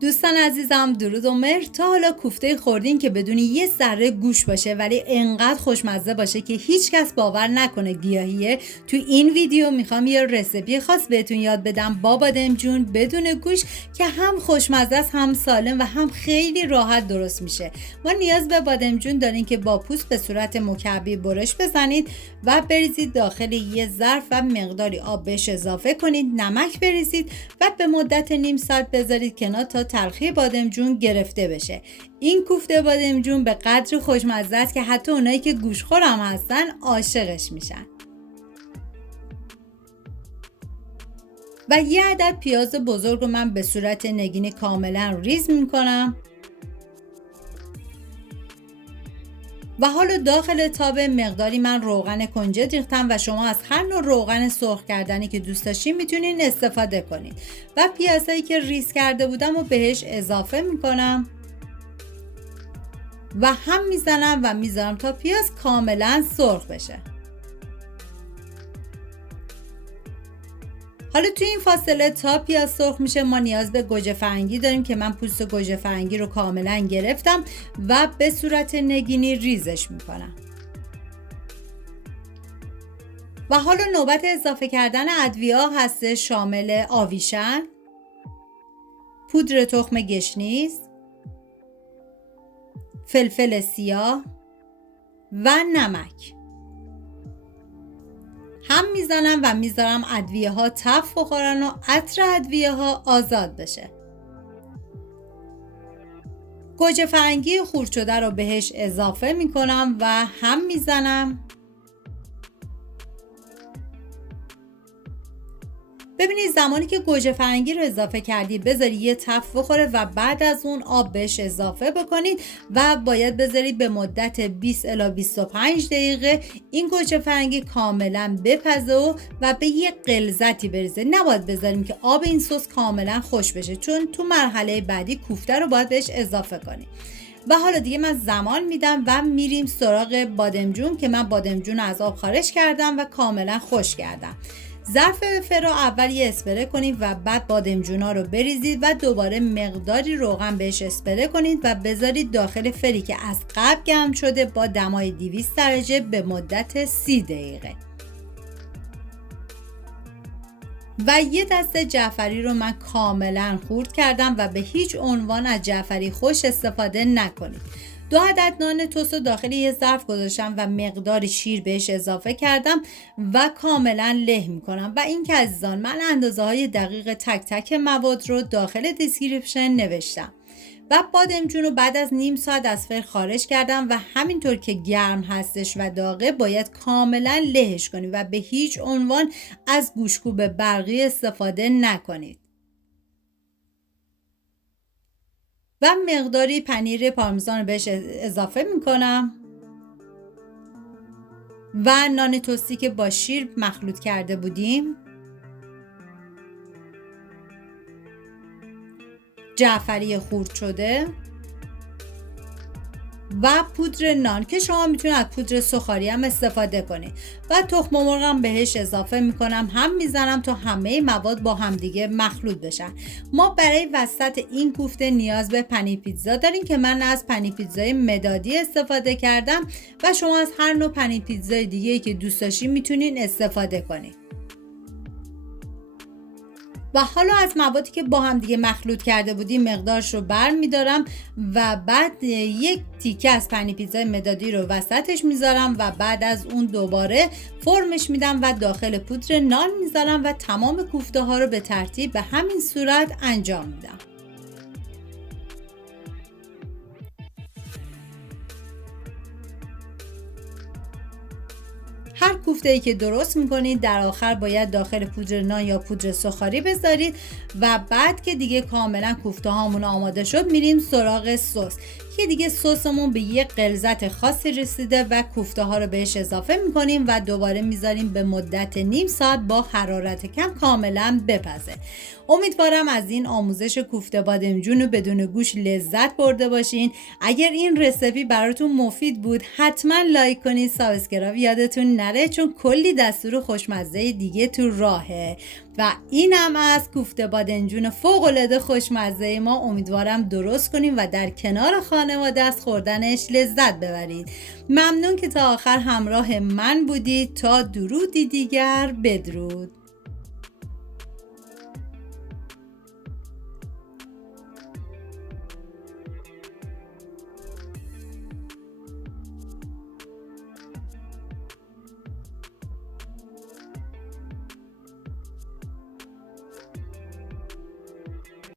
دوستان عزیزم، درود و مهر. تا حالا کوفته خوردین که بدون یه ذره گوشت باشه ولی انقدر خوشمزه باشه که هیچ کس باور نکنه گیاهیه؟ تو این ویدیو میخوام یه رسیپی خاص بهتون یاد بدم با بادمجون بدون گوشت که هم خوشمزه است، هم سالم و هم خیلی راحت درست میشه. ما نیاز به بادمجون دارین که با پوست به صورت مکعبی برش بزنید و بریزید داخل یه ظرف و مقداری آب بهش اضافه کنید، نمک بریزید و به مدت نیم ساعت بذارید کنار تا تلخی بادمجون گرفته بشه. این کوفته بادمجون به قدر خوشمزه است که حتی اونایی که گوشتخور هم هستن عاشقش میشن. و یه عدد پیاز بزرگ رو من به صورت نگینی کاملا ریز میکنم و حالا داخل تاب مقداری من روغن کنجد ریختم و شما از هر نوع روغن سرخ کردنی که دوست داشتین میتونین استفاده کنید. و پیازایی که ریز کرده بودم و بهش اضافه میکنم و هم میزنم و میذارم تا پیاز کاملا سرخ بشه. حالا توی این فاصله تا پیاز سرخ میشه ما نیاز به گوجه فرنگی داریم که من پوست گوجه فرنگی رو کاملا گرفتم و به صورت نگینی ریزش میکنم. و حالا نوبت اضافه کردن ادویه هست، شامل آویشن، پودر تخم گشنیز، فلفل سیاه و نمک. هم میزنم و میذارم ادویه ها تف بخورن و عطر ادویه ها آزاد بشه. گوجه فرنگی خورد شده رو بهش اضافه میکنم و هم میزنم. ببینید زمانی که گوجه فرنگی رو اضافه کردی بذاری یه تف بخوره و بعد از اون آب بهش اضافه بکنید و باید بذارید به مدت 20 الی 25 دقیقه این گوجه فرنگی کاملا بپزه و به یه غلظتی بریزه. نباید بذاریم که آب این سس کاملا خوش بشه چون تو مرحله بعدی کوفته رو باید بهش اضافه کنیم. و حالا دیگه من زمان میدم و میریم سراغ بادمجون که من بادمجون از آب خارج کردم و کاملا خوش کردم. ظرف فرا اول یه اسپره کنید و بعد بادمجونا رو بریزید و دوباره مقداری روغن بهش اسپره کنید و بذارید داخل فری که از قبل گرم شده با دمای 200 درجه به مدت 30 دقیقه. و یه دسته جعفری رو من کاملا خورد کردم و به هیچ عنوان از جعفری خوش استفاده نکنید. 2 عدد نان توست رو داخل یه ظرف گذاشتم و مقداری شیر بهش اضافه کردم و کاملا له میکنم. و این که عزیزان من اندازه های دقیق تک تک مواد رو داخل دیسکریپشن نوشتم. و بادمجون رو بعد از نیم ساعت از فر خارج کردم و همینطور که گرم هستش و داغه باید کاملا لهش کنید و به هیچ عنوان از گوشتکوب برقی استفاده نکنید. و مقداری پنیر پارمزان رو بهش اضافه میکنم و نان توستی که با شیر مخلوط کرده بودیم، جعفری خورد شده و پودر نان که شما میتونید از پودر سوخاری هم استفاده کنید و تخم مرغ هم بهش اضافه میکنم، هم میزنم تا همه مواد با هم دیگه مخلوط بشن. ما برای وسط این کوفته نیاز به پنیر پیتزا داریم که من از پنیر پیتزای مدادی استفاده کردم و شما از هر نوع پنیر پیتزای دیگه که دوست داشتین میتونین استفاده کنید. و حالا از موادی که با هم دیگه مخلوط کرده بودیم مقدارش رو برمیدارم و بعد یک تیکه از پنیر پیتزای مدادی رو وسطش میذارم و بعد از اون دوباره فرمش میدم و داخل پودر نان میذارم و تمام کوفته ها رو به ترتیب به همین صورت انجام میدم. هر کوفته‌ای که درست میکنید در آخر باید داخل پودر نان یا پودر سوخاری بذارید و بعد که دیگه کاملا کوفته هامون آماده شد میریم سراغ سس که دیگه سسمون به یه غلظت خاصی رسیده و کوفته ها رو بهش اضافه میکنیم و دوباره میذاریم به مدت نیم ساعت با حرارت کم کاملا بپزه. امیدوارم از این آموزش کوفته بادمجون بدون گوشت لذت برده باشین. اگر این رسیپی براتون مفید بود حتما لایک کنید، سابسکرایب یادتون نره چون براتون کلی دستور خوشمزه دیگه تو راهه. و اینم از کوفته بادنجون فوق‌العاده خوشمزه ما. امیدوارم درست کنیم و در کنار خانواده از خوردنش لذت ببرید. ممنون که تا آخر همراه من بودید. تا درودی دیگر، بدرود.